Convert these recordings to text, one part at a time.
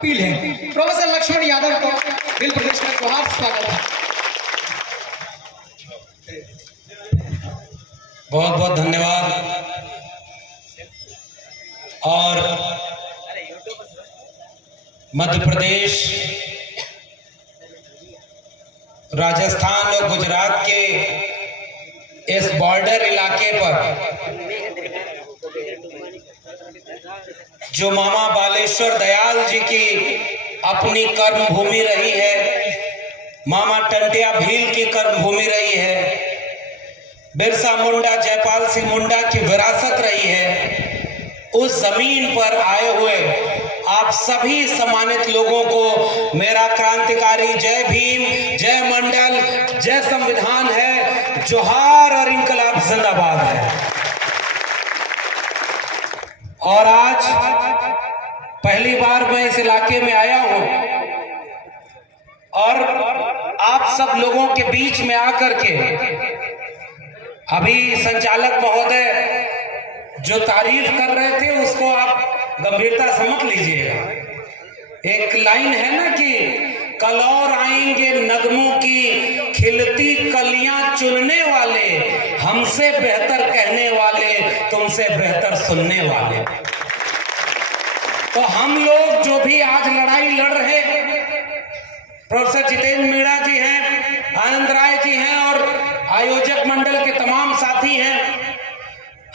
Appeal है। Professor Lakshman Yadav को दिल प्रदेश में जोहार, स्वागत है। बहुत बहुत धन्यवाद। और मध्य प्रदेश, राजस्थान और गुजरात के इस बॉर्डर इलाके पर जो मामा बालेश्वर दयाल जी की अपनी कर्म भूमि रही है, मामा टंटिया भील की कर्म भूमि रही है, बिरसा मुंडा जयपाल सिंह मुंडा की विरासत रही है, उस जमीन पर आए हुए आप सभी सम्मानित लोगों को मेरा क्रांतिकारी जय भीम, जय मंडल, जय संविधान है, जोहार और इनकलाब जिंदाबाद है। और आज पहली बार मैं इस इलाके में आया हूं और आप सब लोगों के बीच में आकर के अभी संचालक महोदय जो तारीफ कर रहे थे उसको आप गंभीरता से मत लीजिएगा। एक लाइन है ना कि कल और आएंगे नगमों की खिलती कलियां चुनने वाले, हमसे बेहतर कहने वाले, तुमसे बेहतर सुनने वाले। तो हम लोग जो भी आज लड़ाई लड़ रहे, प्रोफेसर जितेंद्र मीणा जी हैं, आनंद राय जी हैं और आयोजक मंडल के तमाम साथी हैं,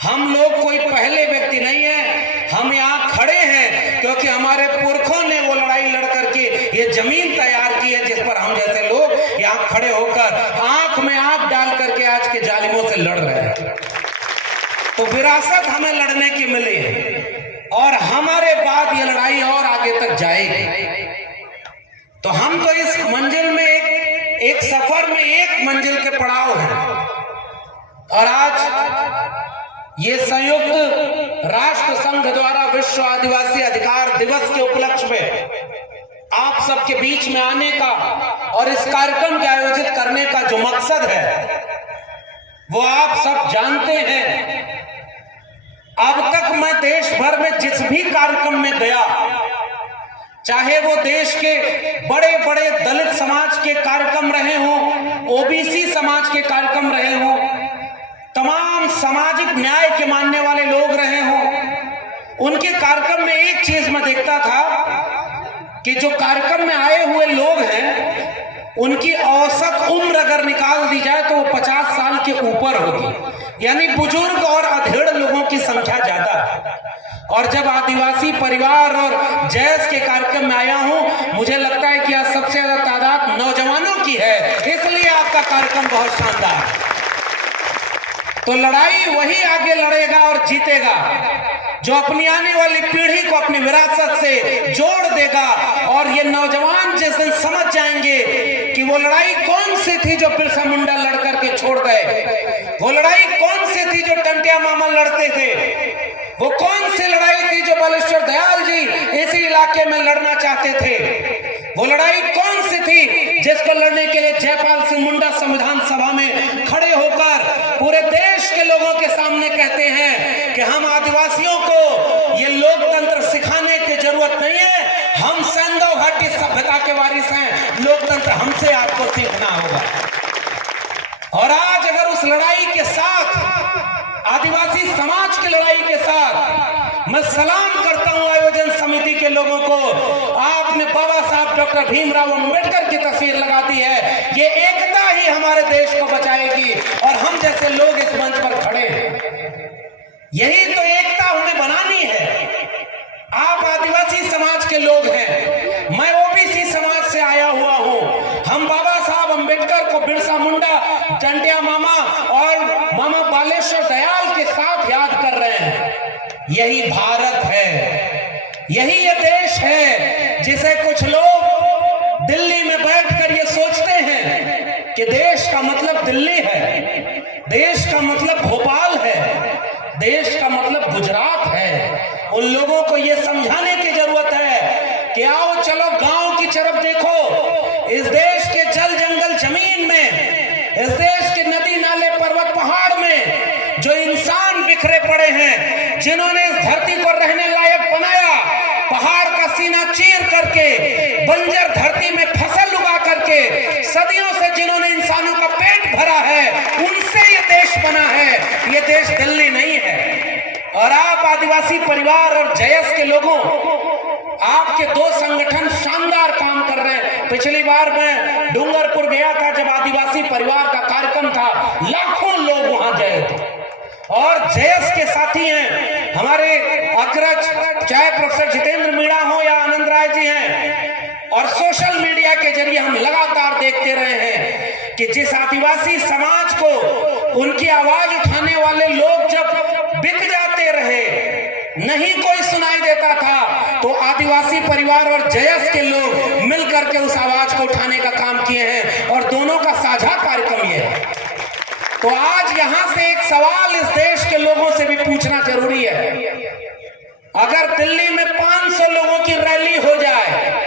हम लोग कोई पहले व्यक्ति नहीं है। हम यहाँ खड़े हैं क्योंकि हमारे पुरखों ने वो लड़ाई लड़ करके ये जमीन तैयार की है जिस पर हम जैसे लोग यहाँ खड़े होकर आंख में आंख डाल करके आज के जालिमों से लड़ रहे हैं। तो विरासत हमें लड़ने की मिली है और हमारे बाद ये लड़ाई और आगे तक जाएगी। तो हम तो इस मंजिल में एक सफर में एक मंजिल के पड़ाव हैं। और आज ये संयुक्त राष्ट्र संघ द्वारा विश्व आदिवासी अधिकार दिवस के उपलक्ष्य में आप सबके बीच में आने का और इस कार्यक्रम के आयोजित करने का जो मकसद है वो आप सब जानते हैं। अब तक मैं देश भर में जिस भी कार्यक्रम में गया, चाहे वो देश के बड़े बड़े दलित समाज के कार्यक्रम रहे हों, ओबीसी समाज के कार्यक्रम रहे हों, तमाम सामाजिक न्याय के मानने वाले लोग रहे हों, उनके कार्यक्रम में एक चीज मैं देखता था कि जो कार्यक्रम में आए हुए लोग हैं उनकी औसत उम्र अगर निकाल दी जाए तो वो 50 साल के ऊपर होगी, यानी बुजुर्ग और अधेड़ लोगों की संख्या ज्यादा है। और जब आदिवासी परिवार और जैस के कार्यक्रम में आया हूं, मुझे लगता है कि आज सबसे ज्यादा तादाद नौजवानों की है, इसलिए आपका कार्यक्रम बहुत शानदार है। तो लड़ाई वही आगे लड़ेगा और जीतेगा जो अपनी आने वाली पीढ़ी को अपनी विरासत से जोड़ देगा। और ये नौजवान जिस दिन समझ जाएंगे कि वो लड़ाई कौन सी थी जो बिरसा मुंडा लड़ करके छोड़ गए, वो लड़ाई कौन सी थी जो टंटिया मामा लड़ते थे, वो कौन सी लड़ाई थी जो बालेश्वर दयाल जी इसी इलाके में लड़ना चाहते थे, वो लड़ाई कौन सी थी जिसको लड़ने के लिए जयपाल सिंह मुंडा संविधान सभा में खड़े होकर पूरे देश के लोगों के सामने कहते हैं कि हम आदिवासियों को ये लोकतंत्र सिखाने की जरूरत नहीं है, हम सैंधव घाटी सभ्यता के वारिस हैं, लोकतंत्र हमसे आपको सीखना होगा। और आज अगर उस लड़ाई के साथ, आदिवासी समाज की लड़ाई के साथ मैं सलाम करता हूं आयोजन समिति के लोगों को, आपने बाबा साहब डॉक्टर भीमराव अंबेडकर की तस्वीर लगा दी है। ये एकता ही हमारे देश को बचाएगी और हम जैसे लोग इस मंच पर खड़े हैं, यही तो एकता हमें बनानी है। आप आदिवासी समाज के लोग हैं, मैं ओबीसी समाज से आया हुआ हूं। हम बाबा साहब अंबेडकर को, बिरसा मुंडा, टंटिया मामा और मामा बालेश्वर दयाल के साथ याद कर रहे हैं। यही भारत है, यही ये देश है जिसे कुछ लोग दिल्ली में बैठकर ये सोचते हैं कि देश का मतलब दिल्ली है, देश का मतलब भोपाल है, देश का मतलब गुजरात है। उन लोगों को ये समझाने की जरूरत है कि आओ चलो गांव की तरफ देखो। इस देश के जल जंगल जमीन में, इस देश के नदी नाले पर्वत पहाड़ में जो इंसान बिखरे पड़े हैं, जिन्होंने इस धरती को रहने लायक बनाया, पहाड़ का सीना चीर करके बंजर धरती में फसल उगा करके सदियों से जिन्होंने इंसानों का पेट भरा है, उनसे ये देश बना है। ये देश दिल्ली नहीं है। और आप आदिवासी परिवार और जयस के लोगों, आपके दो संगठन शानदार काम कर रहे हैं। पिछली बार मैं डूंगरपुर गया था, जब आदिवासी परिवार का कार्यक्रम था, लाखों लोग वहां गए थे। और जयस के साथी हैं हमारे अग्रज, चाहे प्रोफेसर जितेंद्र मीणा हो या आनंद राय जी हैं। और सोशल मीडिया के जरिए हम लगातार देखते रहे हैं कि जिस आदिवासी समाज को उनकी आवाज उठाने वाले लोग जब बिक जाते रहे, नहीं कोई सुनाई देता था, तो आदिवासी परिवार और जयस के लोग मिलकर के उस आवाज को उठाने का काम किए हैं। और दोनों का साझा कार्यक्रम यह है। तो आज यहां से एक सवाल इस देश के लोगों से भी पूछना जरूरी है। अगर दिल्ली में 500 लोगों की रैली हो जाए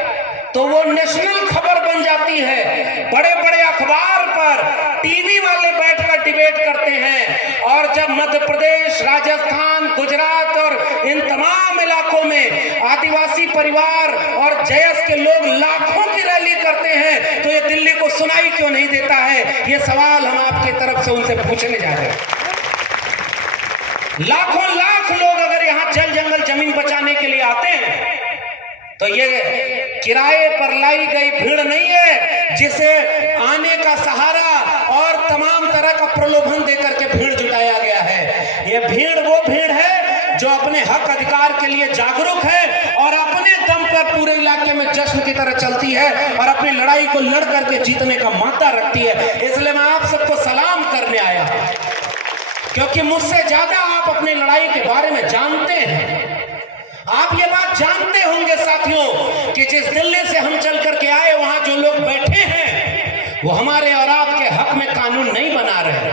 तो वो नेशनल खबर बन जाती है। बड़े बड़े अखबार पर टीवी वाले बैठकर डिबेट करते हैं। और जब मध्य प्रदेश, राजस्थान, गुजरात और इन तमाम इलाकों में आदिवासी परिवार और जयस के लोग लाखों की रैली करते हैं, तो ये दिल्ली को सुनाई क्यों नहीं देता है? ये सवाल हम आपकी तरफ से उनसे पूछने जा रहे हैं। लाखों लाख लोग अगर यहां जल जंगल जमीन बचाने के लिए आते हैं, तो ये किराए पर लाई गई भीड़ नहीं है जिसे आने का सहारा और तमाम तरह का प्रलोभन देकर के भीड़ जुटाया गया है। ये भीड़ वो भीड़ है जो अपने हक अधिकार के लिए जागरूक है और अपने दम पर पूरे इलाके में जश्न की तरह चलती है और अपनी लड़ाई को लड़ करके जीतने का मादा रखती है। इसलिए मैं आप सबको सलाम करने आया, क्योंकि मुझसे ज्यादा आप अपनी लड़ाई के बारे में जानते हैं। आप ये बात जानते होंगे साथियों कि जिस दिल्ली से हम चल करके आए, वहां जो लोग बैठे हैं वो हमारे और आपके हक में कानून नहीं बना रहे।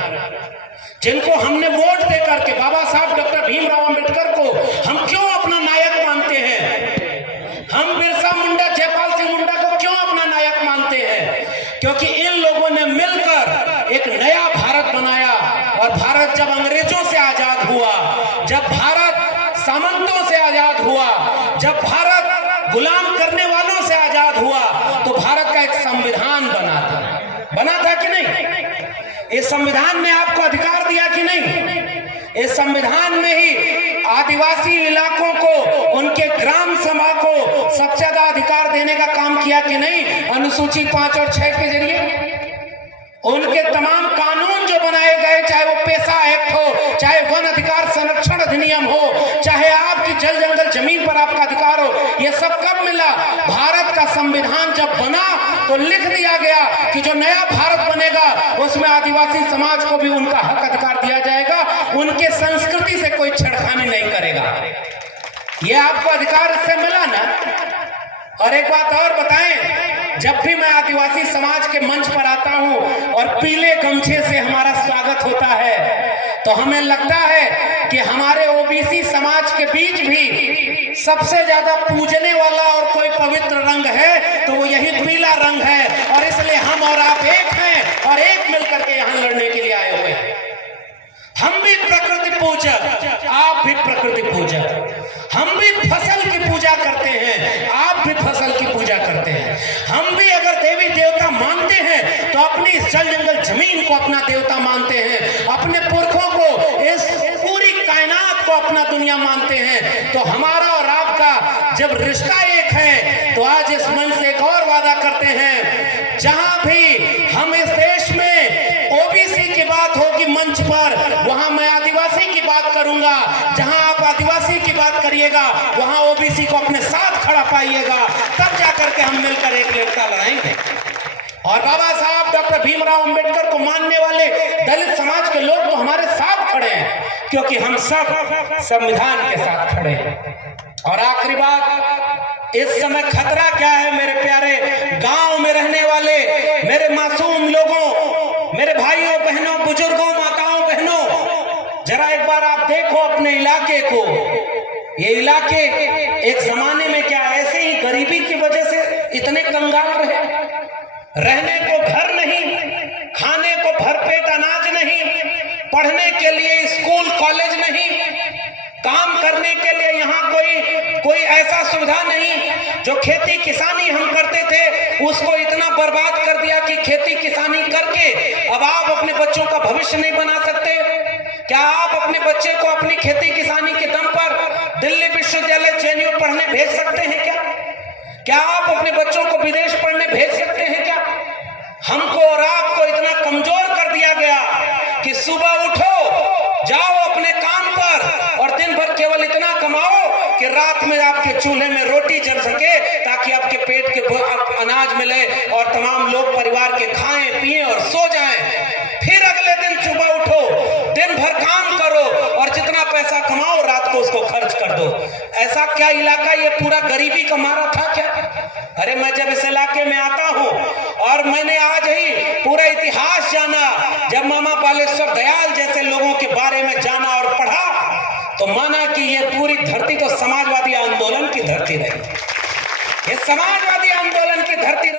जिनको हमने वोट दे करके बाबा साहब डॉक्टर भीमराव अंबेडकर को हम क्यों अपना नायक मानते हैं? हम बिरसा मुंडा, जयपाल सिंह मुंडा को क्यों अपना नायक मानते हैं? क्योंकि इन लोगों ने मिलकर एक नया भारत बनाया। और भारत जब अंग्रेजों से आजाद हुआ, जब भारत सामंतों से आजाद हुआ, जब भारत गुलाम करने वालों से आजाद हुआ, तो भारत का एक संविधान बना था कि नहीं? इस संविधान ने आपको अधिकार दिया कि नहीं? इस संविधान में ही आदिवासी इलाकों को, उनके ग्राम सभा को सबसे ज्यादा अधिकार देने का काम किया कि नहीं? अनुसूची 5 और 6 के जरिए उनके तमाम कानून जो बनाए गए, चाहे वो पेशा एक्ट हो, चाहे वन अधिकार संरक्षण अधिनियम हो, चाहे आपकी जल जंगल जमीन पर आपका अधिकार हो, ये सब कब मिला? भारत का संविधान जब बना तो लिख दिया गया कि जो नया भारत बनेगा उसमें आदिवासी समाज को भी उनका हक अधिकार दिया जाएगा, उनके संस्कृति से कोई छेड़खानी नहीं करेगा। ये आपको अधिकार इससे मिला ना। और एक बात और बताएं, जब भी मैं आदिवासी समाज के मंच पर आता हूं और पीले गमछे से हमारा स्वागत होता है, तो हमें लगता है कि हमारे ओबीसी समाज के बीच भी सबसे ज्यादा पूजने वाला और कोई पवित्र रंग है तो वो यही पीला रंग है। और इसलिए हम और आप एक हैं और एक मिलकर के यहां लड़ने के लिए आए हुए हैं। हम भी प्रकृति पूजक, आप भी प्रकृति पूजक। हम भी फसल की पूजा करते हैं, आप भी फसल की पूजा करते हैं। हम भी अगर देवी देवता मानते हैं तो अपनी इस जल जंगल जमीन को अपना देवता मानते हैं, अपने पुरखों को, इस पूरी कायनात को अपना दुनिया मानते हैं। तो हमारा और आपका जब रिश्ता एक है, तो आज इस मंच से एक और वादा करते हैं, जहां भी हम इस देश में ओबीसी की बात होगी मंच पर, वहां मैं आदिवासी की बात करूंगा। जहां आप आदिवासी की बात करिएगा, वहां ओबीसी को अपने साथ खड़ा पाइएगा, तब जाकर के हम मिलकर एक लड़का लड़ाएंगे। और बाबा साहब डॉक्टर भीमराव अंबेडकर को मानने वाले दलित समाज के लोग तो हमारे साथ खड़े हैं, क्योंकि हम सब संविधान के साथ खड़े हैं। और आखिरी बात, इस समय खतरा क्या है मेरे प्यारे गांव में रहने वाले मेरे मासूम लोगों, मेरे भाइयों बहनों, बुजुर्गों, माताओं बहनों, जरा एक बार आप देखो अपने इलाके को। ये इलाके एक जमाने में क्या ऐसे ही गरीबी की वजह से इतने कंगाल रहे? रहने को घर नहीं, खाने को भरपेट अनाज नहीं, पढ़ने के लिए स्कूल कॉलेज नहीं, काम करने के लिए यहाँ कोई ऐसा सुविधा नहीं। जो किसानी हम करते थे उसको इतना बर्बाद कर दिया कि खेती किसानी करके अब आप अपने बच्चों का भविष्य नहीं बना सकते। क्या आप अपने बच्चे को अपनी खेती किसानी के दम पर दिल्ली विश्वविद्यालय जेएनयू पढ़ने भेज सकते हैं क्या? क्या आप अपने बच्चों को विदेश पढ़ने भेज सकते हैं क्या? हमको और आपको इतना कमजोर कर दिया गया कि सुबह उठो, जाओ अपने काम पर और दिन भर केवल इतना कमाओ कि रात में आपके चूल्हे में रोटी जल सके, ताकि आपके पेट के अनाज मिले और तमाम लोग परिवार के खाएं पिएं और सो जाएं। फिर अगले दिन सुबह उठो, दिन भर काम करो और जितना पैसा कमाओ रात को उसको खर्च कर दो। ऐसा क्या इलाका ये पूरा गरीबी का मारा था क्या? अरे मैं जब इस इलाके में आता हूँ और मैंने आज ही पूरा इतिहास जाना, जब मामा बालेश्वर दयाल जैसे लोगों के बारे में जाना और पढ़ा, तो माना कि ये पूरी धरती तो समाजवादी आंदोलन की धरती रही। ये समाजवादी आंदोलन की